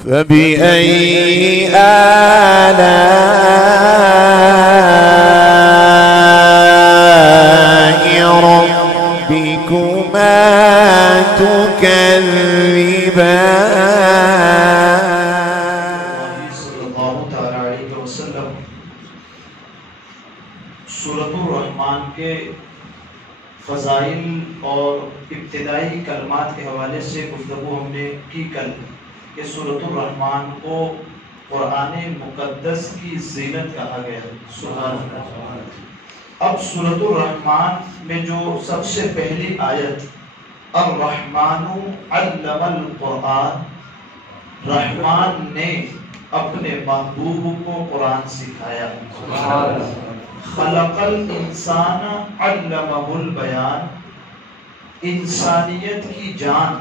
فبأي آلاء ربكما تكذبان؟ صلی اللہ تعالی علیہ وسلم سورۃ الرحمن کے فضائل اور ابتدائی کلمات کے حوالے سے گفتگو ہم نے کی کل کہ سورۃ الرحمن کو قرآن مقدس کی زینت کہا گیا ہے۔ سبحان اللہ۔ اب سورۃ الرحمن میں جو سب سے پہلی آیت الرحمن علم القرآن، رحمان نے اپنے محبوب کو قرآن سکھایا۔ خلق الانسان علمہ البیان، انسانیت کی جان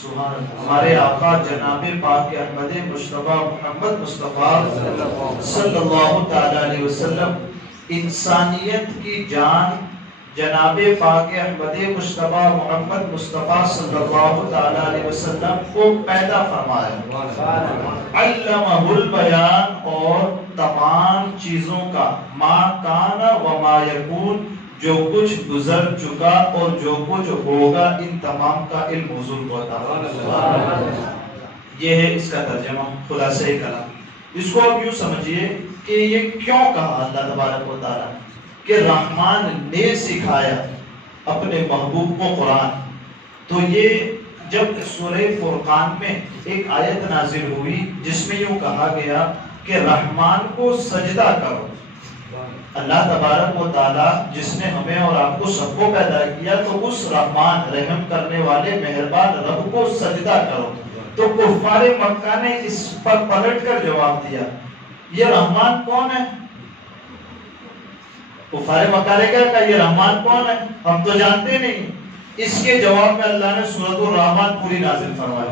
سبحان اللہ ہمارے آقا جناب پاک احمد مصطفیٰ محمد مصطفیٰ صلی اللہ تعالی علیہ وسلم انسانیت کی جان جناب پاک احمد مصطفیٰ محمد مصطفیٰ صلی اللہ تعالی علیہ وسلم کو پیدا فرمایا۔ علمہ البیان، اور تمام چیزوں کا ما کان و ما یکون، جو کچھ گزر چکا اور جو کچھ ہوگا، ان تمام کا علم حضور کو عطا فرمایا۔ یہ ہے اس کا ترجمہ، خلاصہ کلام۔ اس کو آپ یوں سمجھیے کہ یہ کیوں کہا اللہ تبارک و تعالیٰ کہ رحمان نے سکھایا اپنے محبوب کو قرآن، تو یہ جب سورہ فرقان میں ایک آیت نازل ہوئی جس میں یوں کہا گیا کہ رحمان کو سجدہ کرو، اللہ تبارک و تعالیٰ جس نے ہمیں اور آپ کو سب کو پیدا کیا، تو اس رحمان رحم کرنے والے مہربان رب کو سجدہ کرو، تو کفار مکہ نے اس پر پلٹ کر جواب دیا یہ رحمان کون ہے؟ کفار مکہ نے کیا کہا یہ رحمان کون ہے؟ ہم تو جانتے نہیں۔ اس کے جواب میں اللہ نے سورۃ الرحمن پوری نازل فرمائی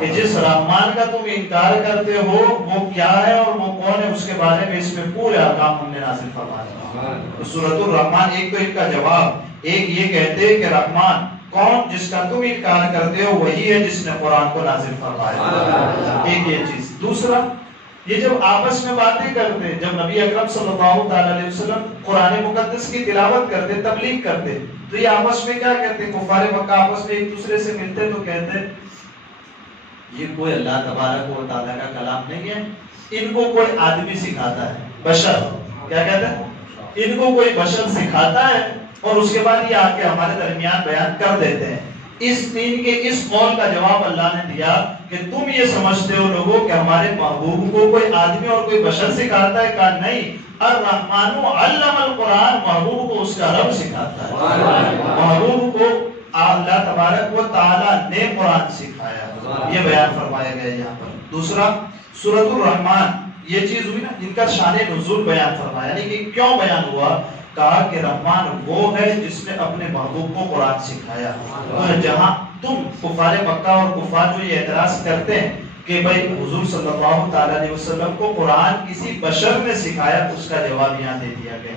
کہ جس رحمان کا تم انکار کرتے ہو وہ کیا ہے اور وہ کون ہے، اس کے بارے میں اس میں پورے احکام ہم نے نازل فرمائے۔ تو سورۃ الرحمن ایک تو ان کا جواب، ایک یہ کہتے کہ رحمان کون جس کا تم انکار کرتے ہو وہی ہے جس نے قرآن کو نازل فرمایا، ایک یہ چیز۔ دوسرا یہ جب آپس میں باتیں کرتے، جب نبی اکرم صلی اللہ تعالی علیہ وسلم قرآن مقدس کی تلاوت کرتے، تبلیغ کرتے، تو یہ آپس میں کیا کہتے؟ کفار مکہ آپس میں ایک دوسرے سے ملتے تو کہتے یہ کوئی اللہ تبارک و تعالیٰ کا کلام نہیں ہے، ان کو کوئی آدمی سکھاتا ہے، بشر، کیا کہتے ہیں؟ ان کو کوئی بشر سکھاتا ہے اور اس کے بعد یہ آ کے ہمارے درمیان بیان کر دیتے ہیں۔ اس دین کے اس قول کا جواب اللہ نے دیا کہ تم یہ سمجھتے ہو لوگوں کہ ہمارے محبوب کو کوئی آدمی اور کوئی بشر سکھاتا ہے، کہا نہیں، الرحمن علم القرآن، محبوب کو اس کا رب سکھاتا ہے، محبوب کو اللہ تبارک و تعالیٰ نے قرآن سکھایا، یہ بیان فرمایا گیا یہاں پر۔ دوسرا سورۃ الرحمن، یہ چیز ہوئی نا، ان کا شان نزول بیان فرمایا، یعنی کہ کیوں بیان ہوا؟ کہا کہ رحمان وہ ہے جس نے اپنے محبوب کو قرآن سکھایا۔ اور جہاں تم کفار مکہ اور کفار جو یہ اعتراض کرتے ہیں کہ بھائی حضور صلی اللہ تعالی علیہ وسلم کو قرآن کسی بشر نے سکھایا، اس کا جواب یہاں دے دیا گیا،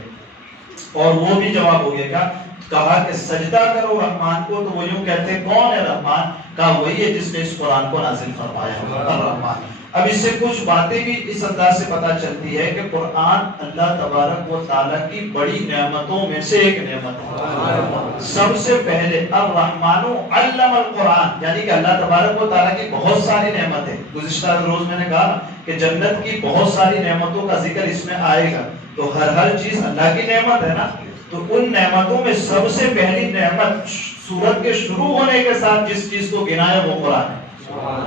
اور وہ بھی جواب ہو گیا۔ کہا کہ سجدہ کرو رحمان کو، تو وہ یوں کہتے کون ہے رحمان؟ کہا وہی ہے جس نے اس قرآن کو نازل فرمایا، الرحمان۔ اب اس سے کچھ باتیں بھی اس انداز سے پتہ چلتی ہے کہ قرآن اللہ تبارک و تعالیٰ کی بڑی نعمتوں میں سے ایک نعمت ہے۔ سب سے پہلے الرحمن علم القرآن، یعنی کہ اللہ تبارک و تعالیٰ کی بہت ساری نعمتیں، گزشتہ روز میں نے کہا کہ جنت کی بہت ساری نعمتوں کا ذکر اس میں آئے گا، تو ہر چیز اللہ کی نعمت ہے نا، تو ان نعمتوں میں سب سے پہلی نعمت سورت کے شروع ہونے کے ساتھ جس چیز کو گنایا وہ قرآن ہے۔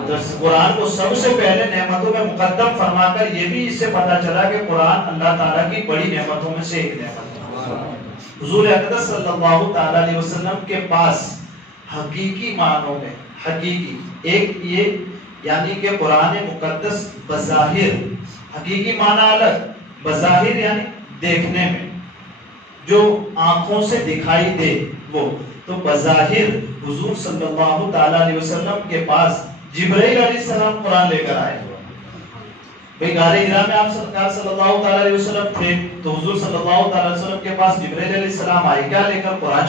تو قرآن کو سب سے پہلے نعمتوں میں مقدم فرما کر یہ بھی اس سے پتا چلا کہ قرآن اللہ تعالیٰ کی بڑی نعمتوں میں سے ایک نعمت ہے۔ حضور اقدس صلی اللہ تعالیٰ علیہ وسلم کے پاس حقیقی معنوں میں، حقیقی ایک یہ یعنی کہ قرآن مقدس بظاہر، حقیقی معنی الگ، بظاہر یعنی دیکھنے میں جو آنکھوں سے دکھائی دے وہ، تو بظاہر حضور صلی اللہ تعالیٰ علیہ وسلم کے پاس جبرائیل علیہ السلام قرآن لے کر آئے، بھئی غار حرا میں آپ سرکار صلی اللہ تعالی علیہ وسلم تھے تو حضور صلی اللہ تعالی علیہ وسلم کے پاس جبرائیل علیہ السلام آئے کیا لے کر قرآن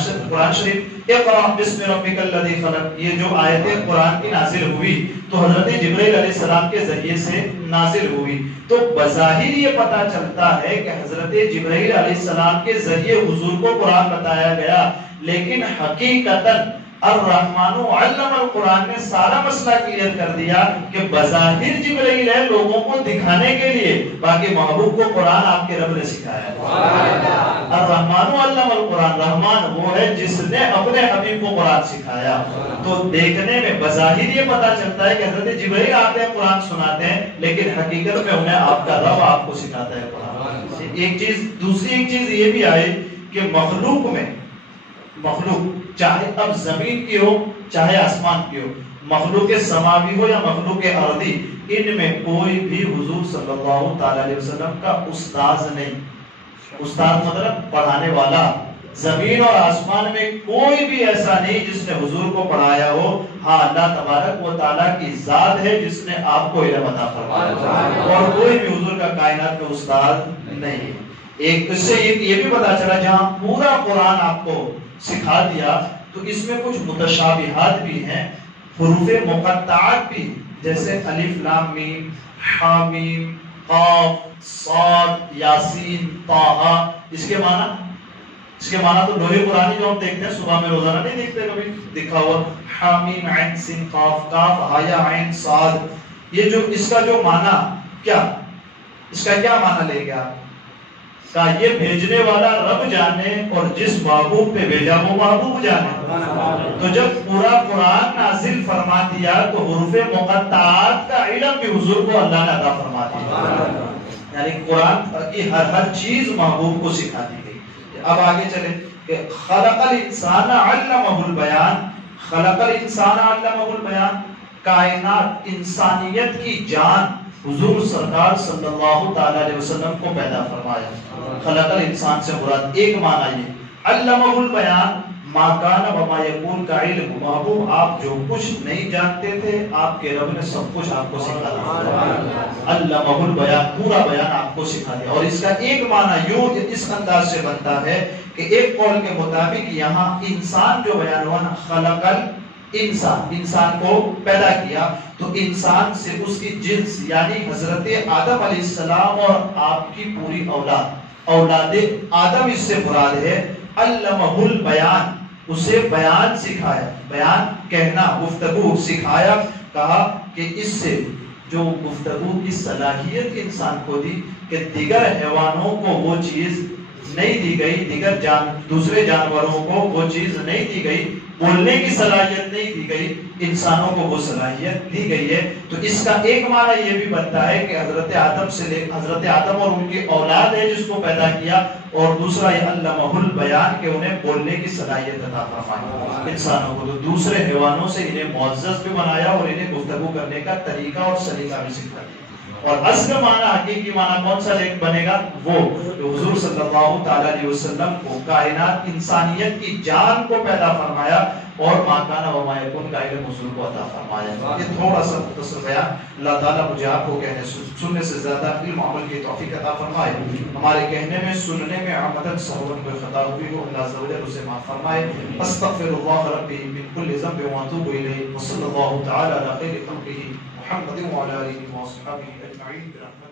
شریف اقرأ بسم ربک الذی خلق، یہ جو آیتیں قرآن کی نازل ہوئی تو حضرت جبرائیل علیہ السلام کے ذریعے سے نازل ہوئی. تو بظاہر یہ پتہ چلتا ہے کہ حضرت جبرائیل علیہ السلام کے ذریعے حضور کو قرآن بتایا گیا، لیکن حقیقتاً الرحمن علم القرآن نے سارا مسئلہ کلیئر کر دیا کہ بظاہر جبرائیل ہے لوگوں کو دکھانے کے لیے، باقی محبوب کو قرآن آپ کے رب نے سکھایا ہے. الرحمن علم القرآن، رحمان وہ ہے جس نے اپنے حبیب کو قرآن سکھایا. تو دیکھنے میں بظاہر یہ پتا چلتا ہے کہ حضرت جبرائیل آتے ہیں قرآن سناتے ہیں، لیکن حقیقت میں انہیں آپ کا رب آپ کو سکھاتا ہے قرآن. ایک چیز، دوسری ایک چیز یہ بھی آئی کہ مخلوق چاہے اب زمین کی ہو چاہے آسمان کی ہو، مخلوق سماوی ہو یا مخلوق ارضی، ان میں کوئی بھی حضور صلی اللہ تعالی علیہ وسلم کا استاذ نہیں. استاد مطلب پڑھانے والا. زمین اور آسمان میں کوئی بھی ایسا نہیں جس نے حضور کو پڑھایا ہو. ہاں اللہ تبارک و تعالیٰ کی ذات ہے جس نے آپ کو علم عطا فرمایا، اور کوئی بھی حضور کا کائنات میں استاد نہیں. ایک اس سے یہ بھی پتا چلا جہاں پورا قرآن آپ کو سکھا دیا تو اس میں کچھ متشابہات بھی ہیں، حروف مقطعات بھی، جیسے الف لام میم حامیم قاف صاد یاسین طٰہٰ. اس کے معنی تو لوح قرآنی جو ہم دیکھتے ہیں صبح میں روزانہ نہیں دیکھتے کبھی لکھا ہوا حامیم عین سین قاف کاف ہایا عین صاد. یہ جو اس کا جو معنی کیا، اس کا کیا معنی لے گیا کہ یہ بھیجنے والا رب جانے اور جس محبوب پہ بھیجا وہ محبوب جانے. تو جب پورا قرآن نازل فرما دیا تو حروف مقطعات کا علم بھی حضور کو اللہ نے عطا فرما دیا، یعنی قرآن کی ہر چیز محبوب کو سکھا دی گئی. اب آگے چلیں کہ خلق الانسان علمہ البیان. خلق الانسان علمہ البیان، کائنات انسانیت کی جان حضور سرکار صلی اللہ تعالی علیہ وسلم کو پیدا فرمایا. خلق الانسان سے مراد ایک معنی یہ علمہ البیان، ما کان وما یکون کا علم. محبوب آپ جو کچھ نہیں جانتے تھے آپ کے رب نے سب کچھ آپ کو سکھا دیا. علمہ البیان، پورا بیان آپ کو سکھا دیا. اور اس کا ایک معنی یوں اس انداز سے بنتا ہے کہ ایک قول کے مطابق یہاں انسان جو بیان ہوا نا، خلق انسان کو پیدا کیا، تو انسان سے اس کی جنس یعنی حضرت آدم علیہ السلام اور آپ کی پوری اولاد آدم اس سے مراد ہے. علمہ البیان، اسے بیان سکھایا، بیان کہنا، گفتگو سکھایا. کہا کہ اس سے جو گفتگو کی صلاحیت انسان کو دی کہ دیگر حیوانوں کو وہ چیز نہیں دی گئی، دوسرے جانوروں کو وہ چیز نہیں دی گئی، بولنے کی صلاحیت نہیں دی گئی، انسانوں کو وہ صلاحیت دی گئی ہے. تو اس کا ایک معنی یہ بھی بنتا ہے کہ حضرت آدم اور ان کی اولاد ہے جس کو پیدا کیا، اور دوسرا یہ علمہ البیان کہ انہیں بولنے کی صلاحیت عطا فرمائی انسانوں کو. تو دوسرے حیوانوں سے انہیں معزز بھی بنایا اور انہیں گفتگو کرنے کا طریقہ اور سلیقہ بھی سکھا دیا. اور اصل معنی، حقیقی معنی کون سا بنے گا؟ وہ حضور صلی اللہ تعالی علیہ وسلم کو کائنات انسانیت کی جان کو پیدا فرمایا اور ما کان وما یکون کا علم حضور کو عطا فرمایا. یہ تھوڑا سا مختصر بیان. اللہ تعالیٰ مجھے آپ کو کہنے سننے سے زیادہ علم عمل کی توفیق عطا فرمائے. ہمارے کہنے میں سننے میں عمدن سہون کوئی خطا ہوئی ہو اللہ عز و جل اسے معاف فرمائے. استغفر اللہ ربی من کل ذنب واتوب الیہ وصلی اللہ تعالی علی خیر خلقہ محمد وعلی آلہ وصحبہ اجمعین برحمتہ.